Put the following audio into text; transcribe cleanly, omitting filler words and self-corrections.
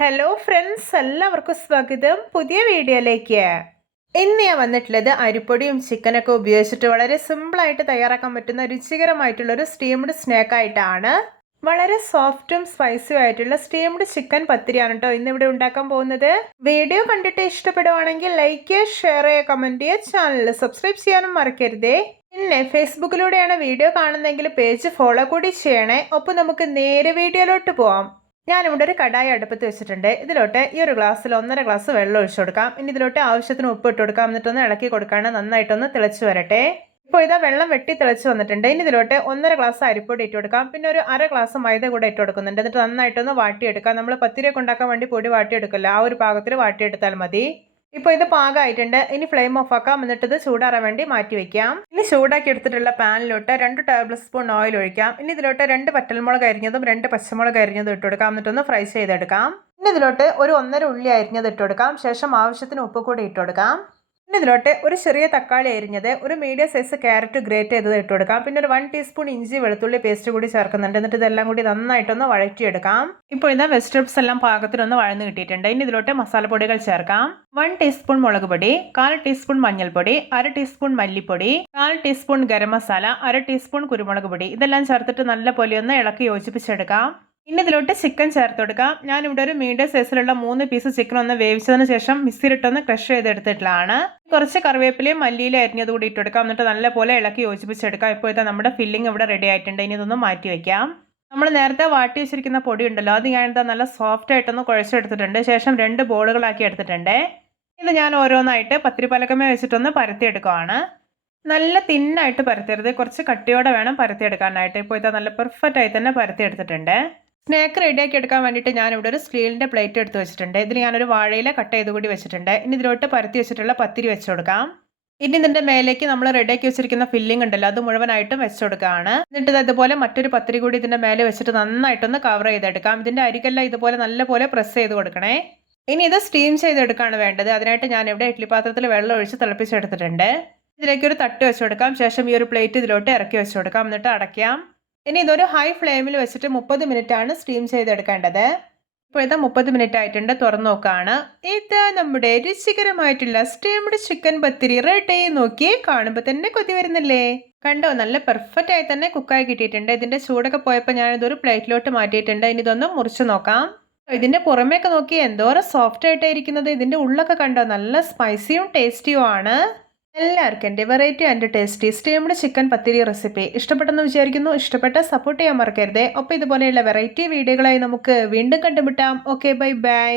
Hello friends, എല്ലാവർക്കും സ്വാഗതം പുതിയ വീഡിയോയിലേക്ക്. ഇന്ന് ഞാൻ വന്നിട്ടുള്ളത് അരിപ്പൊടിയും ചിക്കനൊക്കെ ഉപയോഗിച്ചിട്ട് വളരെ സിമ്പിളായിട്ട് തയ്യാറാക്കാൻ പറ്റുന്ന രുചികരമായിട്ടുള്ളൊരു സ്റ്റീംഡ് സ്നാക്കായിട്ടാണ്. വളരെ സോഫ്റ്റും സ്പൈസിയും ആയിട്ടുള്ള സ്റ്റീംഡ് ചിക്കൻ പത്തിരിയാണ് കേട്ടോ ഇന്നിവിടെ ഉണ്ടാക്കാൻ പോകുന്നത്. വീഡിയോ കണ്ടിട്ട് ഇഷ്ടപ്പെടുവാണെങ്കിൽ ലൈക്ക് ചെയ്യുക, ഷെയർ ചെയ്യുക, കമൻറ്റ് ചെയ്യുക, ചാനൽ സബ്സ്ക്രൈബ് ചെയ്യാനും മറക്കരുതേ. പിന്നെ ഫേസ്ബുക്കിലൂടെയാണ് വീഡിയോ കാണുന്നതെങ്കിൽ പേജ് ഫോളോ കൂടി ചെയ്യണേ. ഒപ്പം നമുക്ക് നേരെ വീഡിയോയിലോട്ട് പോവാം. ഞാനിവിടെ ഒരു കടായി അടുപ്പത്ത് വെച്ചിട്ടുണ്ട്. ഇതിലോട്ട് ഈ ഒരു ഗ്ലാസ്സിൽ 1.5 ഗ്ലാസ് വെള്ളം ഒഴിച്ചു കൊടുക്കാം. ഇനി ഇതിലോട്ട് ആവശ്യത്തിന് ഉപ്പ് ഇട്ട് കൊടുക്കാം. എന്നിട്ടൊന്ന് ഇളക്കി കൊടുക്കാണ്. നന്നായിട്ടൊന്ന് തിളച്ച് വരട്ടെ. ഇപ്പോൾ ഇതാ വെള്ളം വെട്ടി തിളച്ച് വന്നിട്ടുണ്ട്. ഇനി ഇതിലോട്ട് 1.5 ഗ്ലാസ് അരിപ്പൊടി ഇട്ട് കൊടുക്കാം. പിന്നെ ഒരു 1/2 ഗ്ലാസ് മൈദ കൂടെ ഇട്ട് കൊടുക്കുന്നുണ്ട്. എന്നിട്ട് നന്നായിട്ടൊന്ന് വാട്ടിയെടുക്കാം. നമ്മൾ പത്തിരിയൊക്കെ ഉണ്ടാക്കാൻ വേണ്ടി പൊടി വാട്ടിയെടുക്കില്ല, ആ ഒരു പാകത്തിൽ വാട്ടിയെടുത്താൽ മതി. ഇപ്പോൾ ഇത് പാകമായിട്ടുണ്ട്. ഇനി ഫ്ലെയിം ഓഫ് ആക്കാം. എന്നിട്ട് ഇത് ചൂടാറാൻ വേണ്ടി മാറ്റി വെക്കാം. ഇനി ചൂടാക്കി എടുത്തിട്ടുള്ള പാനിലോട്ട് 2 ടേബിൾ സ്പൂൺ ഓയിൽ ഒഴിക്കാം. ഇനി ഇതിലോട്ട് 2 വറ്റൽമുളക് അരിഞ്ഞതും 2 പച്ചമുളക് അരിഞ്ഞതും ഇട്ട് കൊടുക്കാം. എന്നിട്ടൊന്ന് ഫ്രൈ ചെയ്തെടുക്കാം. ഇനി ഇതിലോട്ട് ഒരു 1.5 ഉള്ളി അരിഞ്ഞത് ഇട്ട് കൊടുക്കാം. ശേഷം ആവശ്യത്തിന് ഉപ്പ് കൂടി ഇട്ട് കൊടുക്കാം. പിന്നെ ഇതിലോട്ട് ഒരു ചെറിയ തക്കാളി അരിഞ്ഞത്, ഒരു മീഡിയം സൈസ് ക്യാരറ്റ് ഗ്രേറ്റ് ചെയ്തത് ഇട്ട് കൊടുക്കാം. പിന്നെ ഒരു 1 ടീസ്പൂൺ ഇഞ്ചി വെളുത്തുള്ളി പേസ്റ്റ് കൂടി ചേർക്കുന്നുണ്ട്. എന്നിട്ട് ഇതെല്ലാം കൂടി നന്നായിട്ടൊന്ന് വഴറ്റിയെടുക്കാം. ഇപ്പോൾ ഇതാ വെജിറ്റബിൾസ് എല്ലാം പാകത്തിനൊന്ന് വഴന്ന് കിട്ടിയിട്ടുണ്ട്. ഇനി ഇതിലോട്ട് മസാലപ്പൊടികൾ ചേർക്കാം. 1 ടീസ്പൂൺ മുളക് പൊടി, 1/4 ടീസ്പൂൺ മഞ്ഞൾപ്പൊടി, 1/2 ടീസ്പൂൺ മല്ലിപ്പൊടി, 1/4 ടീസ്പൂൺ ഗരം മസാല, 1/2 ടീസ്പൂൺ കുരുമുളക് പൊടി. ഇതെല്ലാം ചേർത്തിട്ട് നല്ല പോലെ ഒന്ന് ഇളക്കി യോജിപ്പിച്ചെടുക്കാം. ഇനി ഇതിലോട്ട് ചിക്കൻ ചേർത്ത് കൊടുക്കാം. ഞാനിവിടെ ഒരു മീഡിയം സൈസിലുള്ള 3 പീസ് ചിക്കൻ ഒന്ന് വേവിച്ചതിന് ശേഷം മിക്സിയിലിട്ടൊന്ന് ക്രഷ് ചെയ്തെടുത്തിട്ടുള്ളതാണ്. കുറച്ച് കറിവേപ്പിലയും മല്ലിയിലും അരിഞ്ഞത് കൂടി ഇട്ട് കൊടുക്കാം. എന്നിട്ട് നല്ലപോലെ ഇളക്കി യോജിപ്പിച്ചെടുക്കാം. ഇപ്പോഴത്തെ നമ്മുടെ ഫില്ലിംഗ് ഇവിടെ റെഡി ആയിട്ടുണ്ട്. ഇനി ഇതൊന്ന് മാറ്റി വയ്ക്കാം. നമ്മൾ നേരത്തെ വാട്ടി വെച്ചിരിക്കുന്ന പൊടി ഉണ്ടല്ലോ, അത് ഞാനിതാ നല്ല സോഫ്റ്റ് ആയിട്ടൊന്ന് കുഴച്ചെടുത്തിട്ടുണ്ട്. ശേഷം 2 ബോളുകളാക്കി എടുത്തിട്ടുണ്ട്. ഇത് ഞാൻ ഓരോന്നായിട്ട് പത്തിരിപ്പലക്കമേ വെച്ചിട്ടൊന്ന് പരത്തിയെടുക്കുവാണ്. നല്ല തിന്നായിട്ട് പരത്തരുത്, കുറച്ച് കട്ടിയോടെ വേണം പരത്തിയെടുക്കാനായിട്ട്. ഇപ്പോൾ ഇതാ നല്ല പെർഫെക്റ്റ് ആയി തന്നെ പരത്തിയെടുത്തിട്ടുണ്ട്. സ്നാക്ക് റെഡിയാക്കി എടുക്കാൻ വേണ്ടിയിട്ട് ഞാനിവിടെ ഒരു സ്റ്റീലിൻ്റെ പ്ലേറ്റ് എടുത്ത് വെച്ചിട്ടുണ്ട്. ഇതിൽ ഞാനൊരു വാഴയില കട്ട് ചെയ്ത് കൂടി വെച്ചിട്ടുണ്ട്. ഇനി ഇതിലോട്ട് പരത്തി വെച്ചിട്ടുള്ള പത്തിരി വെച്ച് കൊടുക്കാം. ഇനി ഇതിൻ്റെ മേലേക്ക് നമ്മൾ റെഡിയാക്കി വെച്ചിരിക്കുന്ന ഫില്ലിംഗ് ഉണ്ടല്ലോ, അത് മുഴുവനായിട്ടും വെച്ച് കൊടുക്കുകയാണ്. എന്നിട്ട് ഇതുപോലെ മറ്റൊരു പത്തിരി കൂടി ഇതിൻ്റെ മേലെ വെച്ചിട്ട് നന്നായിട്ടൊന്ന് കവർ ചെയ്തെടുക്കാം. ഇതിൻ്റെ അരികെല്ലാം ഇതുപോലെ നല്ലപോലെ പ്രസ് ചെയ്ത് കൊടുക്കണേ. ഇനി ഇത് സ്റ്റീം ചെയ്തെടുക്കുകയാണ് വേണ്ടത്. അതിനായിട്ട് ഞാനിവിടെ ഇഡ്ഡലി പാത്രത്തിൽ വെള്ളം ഒഴിച്ച് തിളപ്പിച്ചെടുത്തിട്ടുണ്ട്. ഇതിലേക്ക് ഒരു തട്ട് വെച്ച് കൊടുക്കാം. ശേഷം ഈ ഒരു പ്ലേറ്റ് ഇതിലോട്ട് ഇറക്കി വെച്ച് കൊടുക്കാം. എന്നിട്ട് അടയ്ക്കാം. ഇനി ഇതൊരു ഹൈ ഫ്ലെയിമിൽ വെച്ചിട്ട് 30 മിനിറ്റ് ആണ് സ്റ്റീം ചെയ്തെടുക്കേണ്ടത്. ഇപ്പോഴത്തെ 30 മിനിറ്റ് ആയിട്ടുണ്ട്. തുറന്നു നോക്കുകയാണ്. ഇത് നമ്മുടെ രുചികരമായിട്ടുള്ള സ്റ്റീംഡ് ചിക്കൻ പത്തിരി റെഡി. നോക്കിയേ, കാണുമ്പോൾ തന്നെ കൊതി വരുന്നില്ലേ? കണ്ടോ, നല്ല പെർഫെക്റ്റ് ആയി തന്നെ കുക്കായി കിട്ടിയിട്ടുണ്ട്. ഇതിന്റെ ചൂടൊക്കെ പോയപ്പോൾ ഞാനിതൊരു പ്ലേറ്റിലോട്ട് മാറ്റിയിട്ടുണ്ട്. ഇനി ഇതൊന്ന് മുറിച്ച് നോക്കാം. ഇതിന്റെ പുറമേയൊക്കെ നോക്കി എന്തോരം സോഫ്റ്റ് ആയിട്ടായിരിക്കുന്നത്. ഇതിന്റെ ഉള്ളൊക്കെ കണ്ടോ, നല്ല സ്പൈസിയും ടേസ്റ്റിയും ആണ്. എല്ലാവർക്കും എൻ്റെ variety and tasty steamed chicken pathiri recipe ഇഷ്ടപ്പെട്ടെന്ന് വിചാരിക്കുന്നു. ഇഷ്ടപ്പെട്ട സപ്പോർട്ട് ചെയ്യാൻ മറക്കരുതേ. ഒപ്പം ഇതുപോലെയുള്ള വെറൈറ്റി വീഡിയോകളായി നമുക്ക് വീണ്ടും കണ്ടുമുട്ടാം. Okay, bye bye.